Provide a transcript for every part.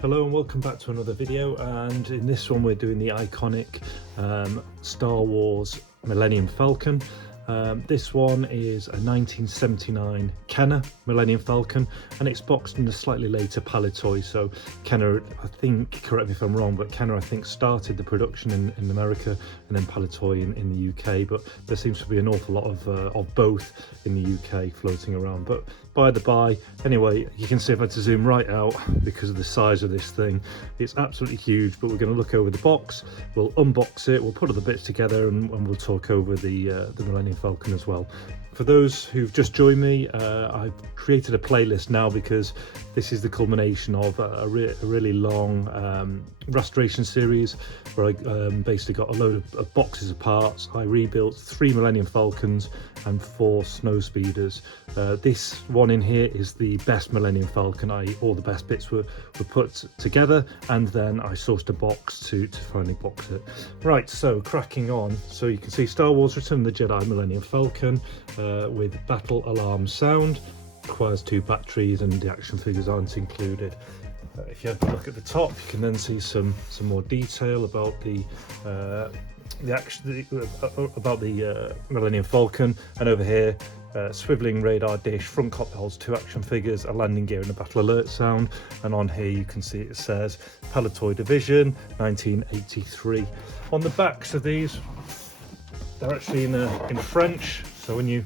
Hello and welcome back to another video, and in this one we're doing the iconic Star Wars Millennium Falcon. This one is a 1979 Kenner Millennium Falcon, and it's boxed in a slightly later Palitoy. So Kenner, I think, correct me if I'm wrong, but Kenner I think started the production in America and then Palitoy in the UK, but there seems to be an awful lot of both in the UK floating around. But by the by, anyway, you can see if I had to zoom right out because of the size of this thing, it's absolutely huge. But we're going to look over the box, we'll unbox it, we'll put all the bits together, and we'll talk over the Millennium Falcon as well. For those who've just joined me, I've created a playlist now because this is the culmination of a really long restoration series where I basically got a load of boxes of parts. I rebuilt 3 Millennium Falcons and 4 snow speeders. This one in here is the best Millennium Falcon. All the best bits were put together, and then I sourced a box to finally box it. Right, so cracking on. So you can see Star Wars Return of the Jedi Millennium Falcon with battle alarm sound. Requires 2 batteries, and the action figures aren't included. If you have a look at the top, you can then see some more detail about the Millennium Falcon. And over here, swiveling radar dish, front cop holds 2 action figures, a landing gear and a battle alert sound. And on here you can see it says Palitoy Division 1983. On the backs of these, they're actually in French, so when you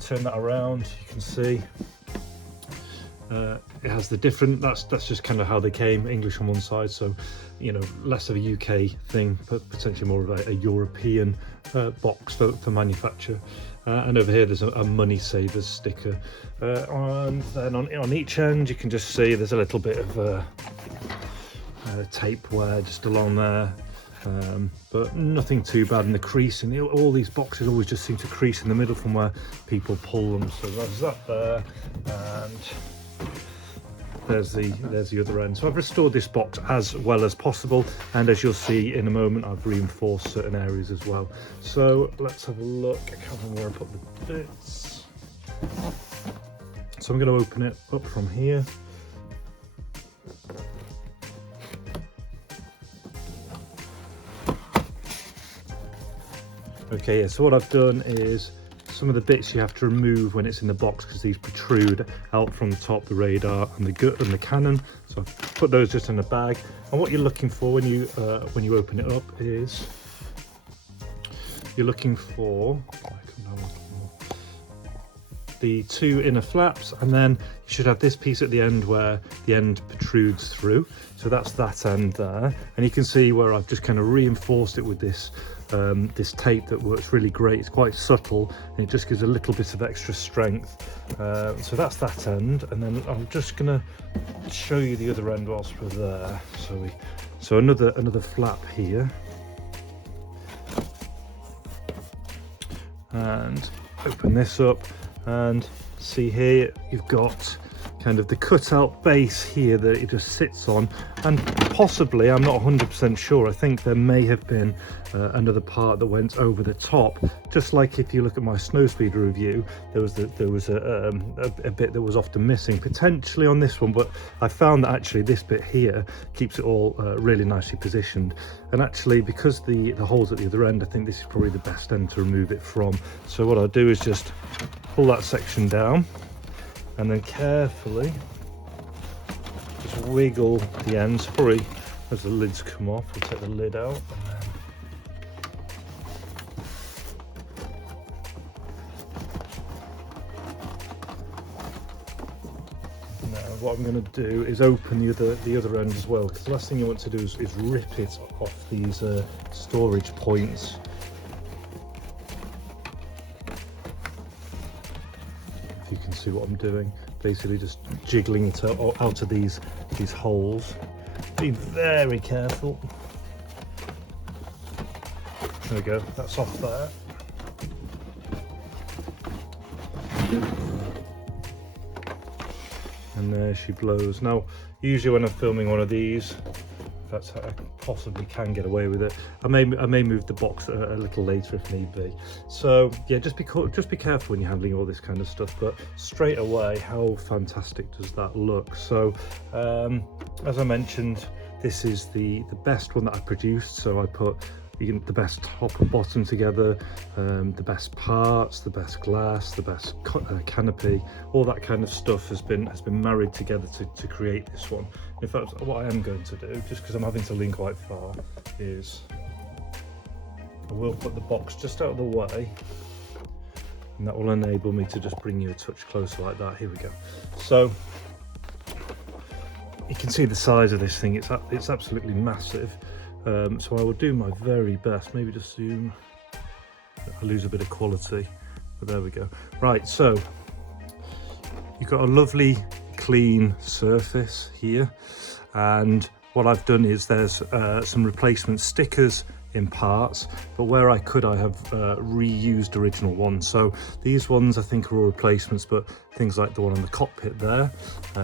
turn that around you can see it has the different, that's just kind of how they came, English on one side, so you know, less of a UK thing but potentially more of a European box for manufacture. And over here there's a money savers sticker, and then on each end you can just see there's a little bit of tape wear just along there, but nothing too bad. In the crease, and all these boxes always just seem to crease in the middle from where people pull them, so there's that there, and there's the other end. So I've restored this box as well as possible, and as you'll see in a moment, I've reinforced certain areas as well. So let's have a look. I can't remember where I put the bits, so I'm going to open it up from here. Okay, yeah, so what I've done is some of the bits you have to remove when it's in the box because these protrude out from the top, the radar and the cannon. So I've put those just in a bag. And what you're looking for when you open it up is you're looking for the 2 inner flaps, and then you should have this piece at the end where the end protrudes through. So that's that end there, and you can see where I've just kind of reinforced it with this this tape that works really great. It's quite subtle and it just gives a little bit of extra strength. So that's that end, and then I'm just gonna show you the other end whilst we're there. So another flap here, and open this up, and see here you've got kind of the cutout base here that it just sits on, and possibly, I'm not 100% sure, I think there may have been another part that went over the top, just like if you look at my snowspeeder review, there was a bit that was often missing potentially on this one, but I found that actually this bit here keeps it all really nicely positioned. And actually, because the holes at the other end, I think this is probably the best end to remove it from. So what I'll do is just pull that section down, and then carefully just wiggle the ends. Probably as the lids come off, we'll take the lid out, and now what I'm going to do is open the other end as well, because the last thing you want to do is rip it off these storage points. You can see what I'm doing, basically just jiggling it out of these holes. Be very careful. There we go, that's off there. And there she blows. Now usually when I'm filming one of these, that's how I possibly can get away with it. I may move the box a little later if need be. So yeah, just be careful when you're handling all this kind of stuff. But straight away, how fantastic does that look? So as I mentioned, this is the best one that I produced, so I put the best top and bottom together, the best parts, the best glass, the best canopy, all that kind of stuff has been married together to create this one. In fact, what I am going to do, just because I'm having to lean quite far, is I will put the box just out of the way, and that will enable me to just bring you a touch closer like that. Here we go. So you can see the size of this thing, it's absolutely massive. So I will do my very best, maybe just zoom, I lose a bit of quality, but there we go. Right, so you've got a lovely clean surface here, and what I've done is there's some replacement stickers in parts, but where I could, I have reused original ones. So these ones I think are all replacements, but things like the one on the cockpit there,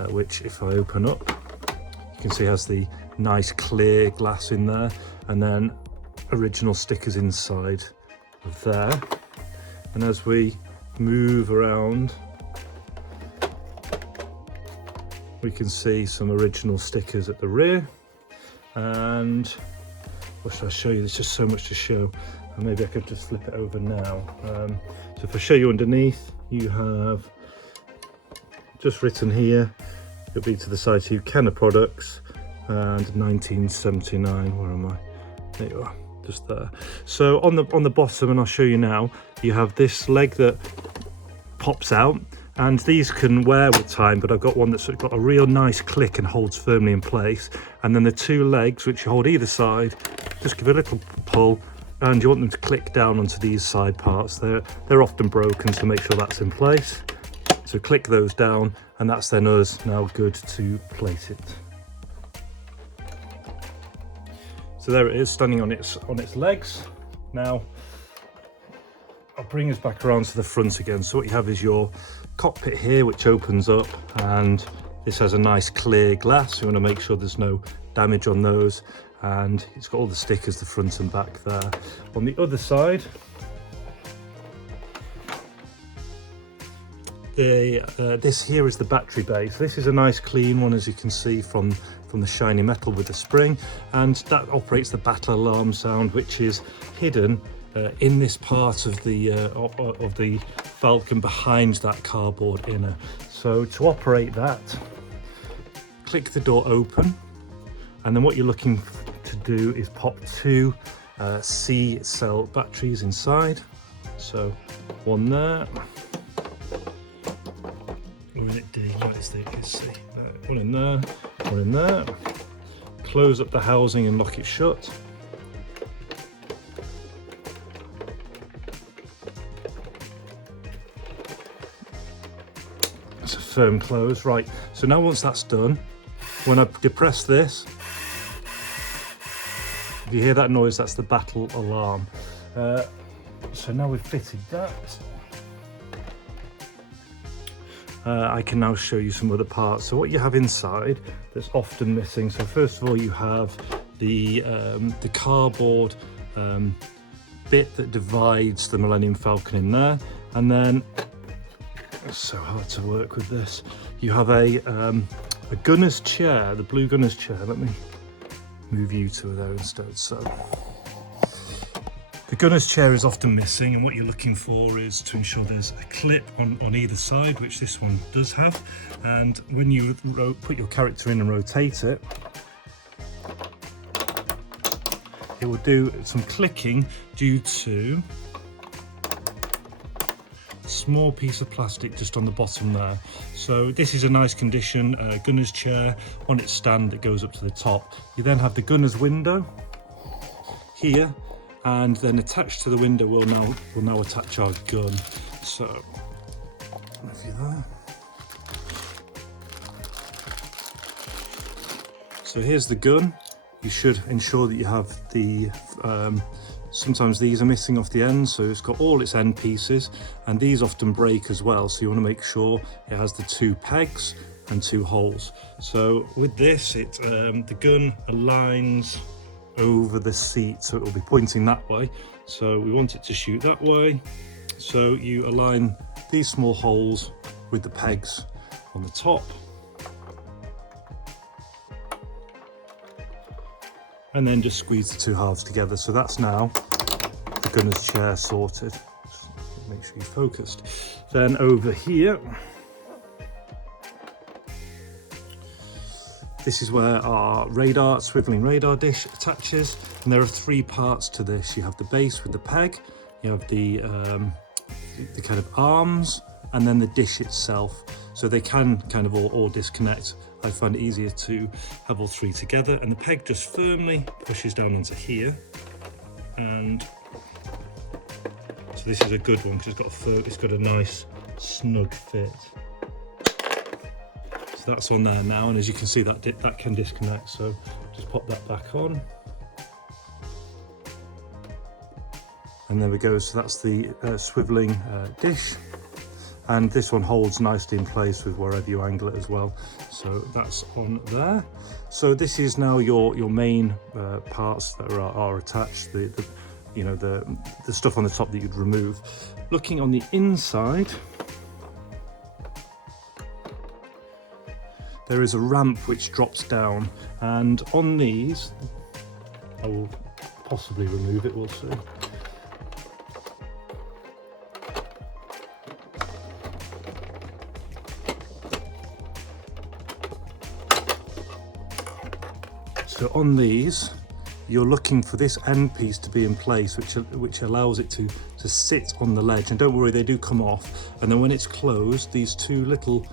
which if I open up, you can see has the nice clear glass in there, and then original stickers inside of there. And as we move around, we can see some original stickers at the rear. And what should I show you? There's just so much to show, and maybe I could just flip it over now. So if I show you underneath, you have just written here, it'll be to the side to Kenner products and 1979. Where am I? There you are, just there. So on the bottom, and I'll show you now, you have this leg that pops out, and these can wear with time, but I've got one that's got a real nice click and holds firmly in place. And then the two legs, which you hold either side, just give it a little pull, and you want them to click down onto these side parts. They're often broken, so make sure that's in place. So click those down, and that's then us now good to place it. So there it is, standing on its legs. Now I'll bring us back around to the front again. So what you have is your cockpit here, which opens up, and this has a nice clear glass. You want to make sure there's no damage on those, and it's got all the stickers, the front and back there. On the other side, this here is the battery bay. So this is a nice clean one, as you can see from the shiny metal with the spring, and that operates the battle alarm sound, which is hidden in this part of the Falcon behind that cardboard inner. So to operate that, click the door open, and then what you're looking to do is pop two C-cell batteries inside. So one there. Or is it D? Let's see. One in there, one in there. Close up the housing and lock it shut. It's a firm close. Right, so now once that's done, when I depress this, if you hear that noise, that's the battle alarm. So now we've fitted that, I can now show you some other parts. So what you have inside that's often missing. So first of all, you have the cardboard bit that divides the Millennium Falcon in there, and then it's so hard to work with this. You have a gunner's chair, the blue gunner's chair. Let me move you to there instead. So the gunner's chair is often missing, and what you're looking for is to ensure there's a clip on either side, which this one does have. And when you put your character in and rotate it, it will do some clicking due to a small piece of plastic just on the bottom there. So this is a nice condition gunner's chair on its stand that goes up to the top. You then have the gunner's window here, and then attached to the window we'll now attach our gun. So if you're there. So here's the gun. You should ensure that you have the sometimes these are missing off the end, so it's got all its end pieces, and these often break as well, so you want to make sure it has the two pegs and two holes. So with this, the gun aligns over the seat, so it will be pointing that way. So we want it to shoot that way. So you align these small holes with the pegs on the top. and then just squeeze the two halves together. So that's now the gunner's chair sorted. Just make sure you're focused. Then over here, this is where our radar, swiveling radar dish attaches, and there are three parts to this. You have the base with the peg, you have the kind of arms, and then the dish itself. So they can kind of all disconnect. I find it easier to have all three together, and the peg just firmly pushes down into here. And so this is a good one because it's got a nice snug fit. So that's on there now, and as you can see, that can disconnect. So just pop that back on. And there we go. So that's the swiveling dish. And this one holds nicely in place with wherever you angle it as well. So that's on there. So this is now your main parts that are attached. The stuff on the top that you'd remove. Looking on the inside, there is a ramp which drops down, and on these, I will possibly remove it. We'll see. So on these, you're looking for this end piece to be in place, which allows it to sit on the ledge. And don't worry, they do come off. And then when it's closed, these two little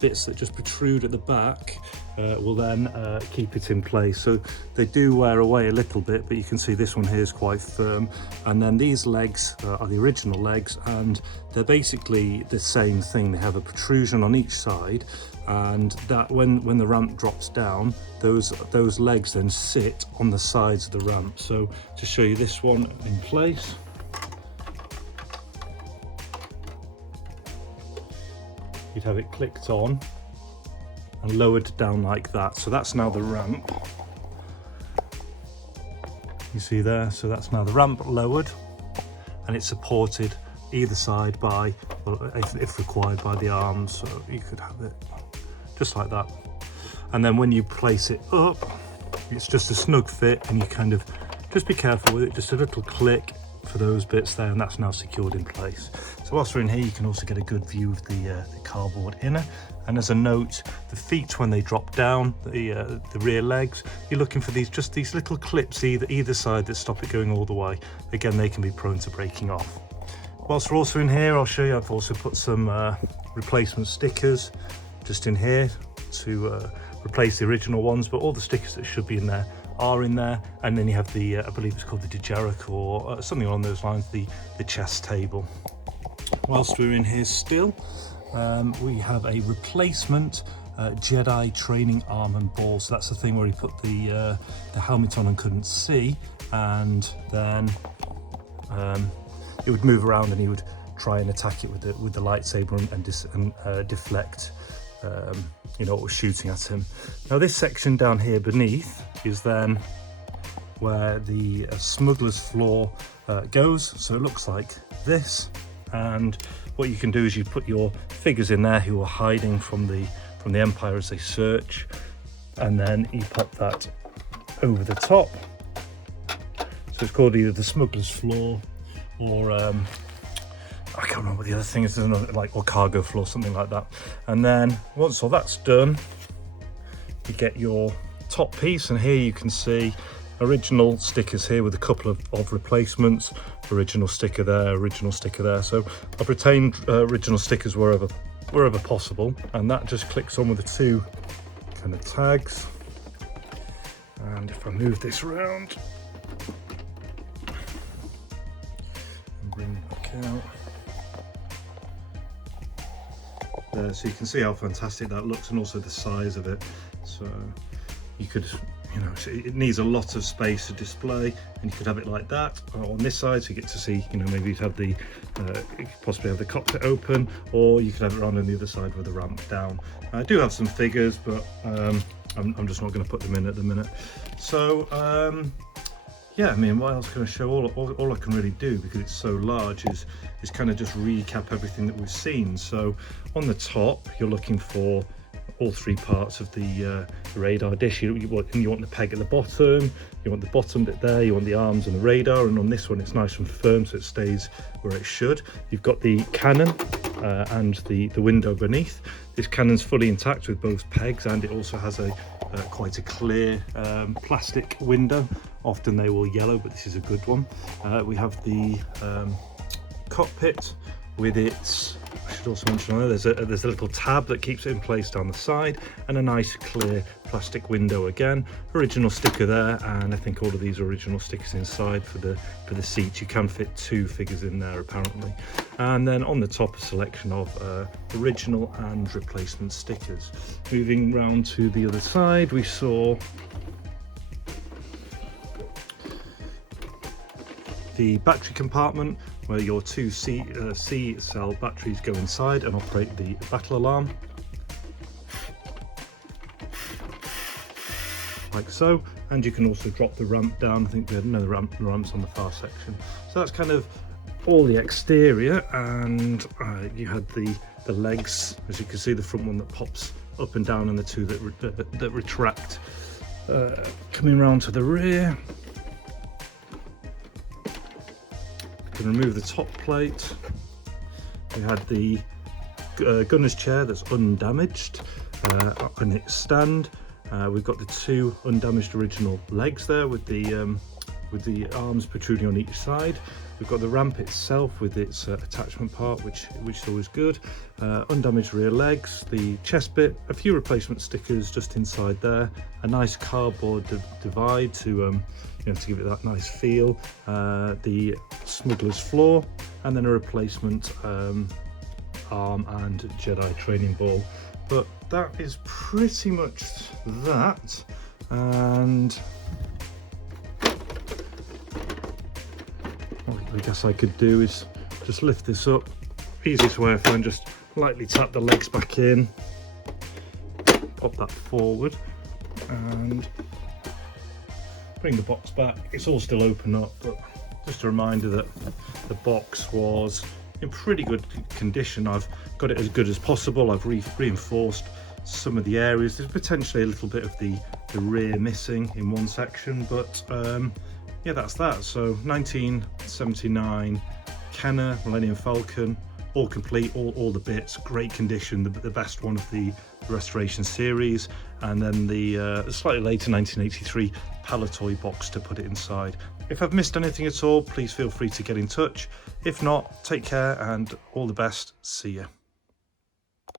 bits that just protrude at the back will then keep it in place. So they do wear away a little bit, but you can see this one here is quite firm. And then these legs are the original legs, and they're basically the same thing. They have a protrusion on each side, and that when the ramp drops down, those legs then sit on the sides of the ramp. So to show you this one in place, you'd have it clicked on and lowered down like that. So that's now the ramp. You see there? So that's now the ramp lowered, and it's supported either side by, well, if required, by the arms. So you could have it just like that. And then when you place it up, it's just a snug fit, and you kind of just be careful with it, just a little click for those bits there, and that's now secured in place. So whilst we're in here, you can also get a good view of the cardboard inner. And as a note, the feet, when they drop down, the rear legs, you're looking for these little clips either side that stop it going all the way. Again, they can be prone to breaking off. Whilst we're also in here, I'll show you, I've also put some replacement stickers just in here to replace the original ones, but all the stickers that should be in there are in there. And then you have the I believe it's called the Digerek, or something along those lines, the chess table. Whilst we're in here still, we have a replacement Jedi training arm and ball. So that's the thing where he put the helmet on and couldn't see, and then it would move around and he would try and attack it with the lightsaber and deflect what was shooting at him. Now this section down here beneath is then where the smuggler's floor goes. So it looks like this, and what you can do is you put your figures in there who are hiding from the Empire as they search, and then you pop that over the top. So it's called either the smuggler's floor, or I can't remember what the other thing is, or cargo floor, something like that. And then once all that's done, you get your top piece, and here you can see original stickers here with a couple of replacements. Original sticker there, original sticker there. So I've retained original stickers wherever possible, and that just clicks on with the two kind of tags. And if I move this around and bring it back out there, so you can see how fantastic that looks, and also the size of it. So you could, it needs a lot of space to display, and you could have it like that on this side, so you get to see, maybe you'd have you could possibly have the cockpit open, or you could have it around on the other side with the ramp down. I do have some figures, but I'm just not going to put them in at the minute. So yeah, what else can I show? All I can really do, because it's so large, is kind of just recap everything that we've seen. So on the top, you're looking for all three parts of the radar dish. You want the peg at the bottom, you want the bottom bit there, you want the arms and the radar, and on this one it's nice and firm so it stays where it should. You've got the cannon and the window beneath. This cannon's fully intact with both pegs, and it also has a quite a clear plastic window. Often they will yellow, but this is a good one. We have the cockpit with its, I should also mention there's a little tab that keeps it in place down the side, and a nice clear plastic window again. Original sticker there, and I think all of these are original stickers inside for the seats. You can fit 2 figures in there apparently. And then on the top a selection of original and replacement stickers. Moving round to the other side, we saw the battery compartment where your 2 C cell batteries go inside and operate the battle alarm, like so. And you can also drop the ramp down. I think the ramp's on the far section. So that's kind of all the exterior, and you had the legs, as you can see, the front one that pops up and down and the 2 that retract. Coming round to the rear, can remove the top plate. We had the gunner's chair that's undamaged on its stand. We've got the 2 undamaged original legs there with the arms protruding on each side. We've got the ramp itself with its attachment part, which is always good. Undamaged rear legs, the chest bit, a few replacement stickers just inside there, a nice cardboard divide to to give it that nice feel, the smuggler's floor, and then a replacement arm and Jedi training ball. But that is pretty much that. And what I guess I could do is just lift this up. Easiest way I find, just lightly tap the legs back in, pop that forward, and bring the box back. It's all still open up, but just a reminder that the box was in pretty good condition. I've got it as good as possible. I've reinforced some of the areas. There's potentially a little bit of the rear missing in one section, but yeah, that's that. So 1979 Kenner Millennium Falcon, all complete, all the bits, great condition, the best one of the restoration series. And then the slightly later 1983 Palitoy box to put it inside. If I've missed anything at all, please feel free to get in touch. If not, take care and all the best. See ya.